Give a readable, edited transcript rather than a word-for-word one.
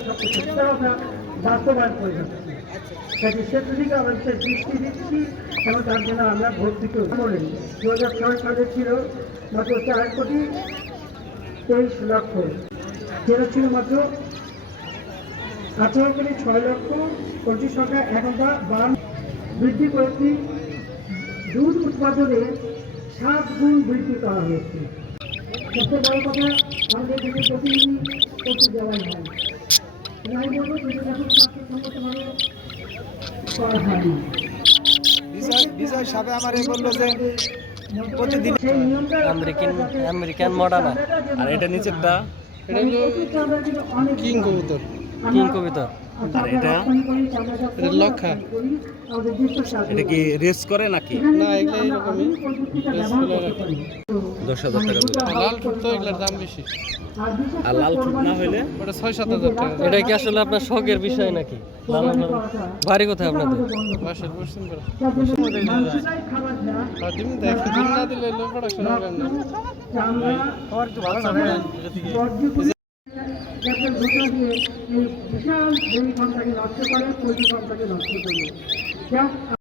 সবচেয়ে সত্যি কথা বাস্তবায়ন করে যাচ্ছে। কাজে সেদিকে আমরা বিশেষ দৃষ্টি দিচ্ছি এবং তার জন্য আমরা ভোট দিতে বলি। 2006 সালে ছিল মাত্র 4,23,00,000, যেটা ছিল মাত্র 18,06,25,000। এখন তা বৃদ্ধি করেছি। দুধ উৎপাদনে 7 গুণ বৃদ্ধি করা হয়েছে। সবচেয়ে বড় কথা, আমাদের দেশে প্রতিদিন করতে যাওয়াই হয়। আমি বলবো যেটা এখন স্বাস্থ্যসম্মতভাবে করা হয়নি। বিজয় সাহেব আমার বললো যে প্রতিদিন সেই নিয়মটা আমেরিকান মডার্না। আর এটা নিচেরটা কিং কবুতর। কিং কবিতা। আর এটা লক্ষা। এটা কি রেস করে নাকি? না, এগুলো এরকমই 10,000 টাকা করে। লাল ঠুট তো এগুলোর দাম বেশি। আর লাল ঠুট না হইলে ওটা 6-7 হাজার টাকা। এটা কি আসলে আপনার শখের বিষয় নাকি? বাড়ি কোথায় আপনাদের? বাসের পশ্চিম পাড়া। আর ডিম দেখ, ডিম না দিলে লো প্রোডাকশন হবে না। আমার একটু ভালো লাগে। বিশাল নষ্ট করে, নষ্ট করে।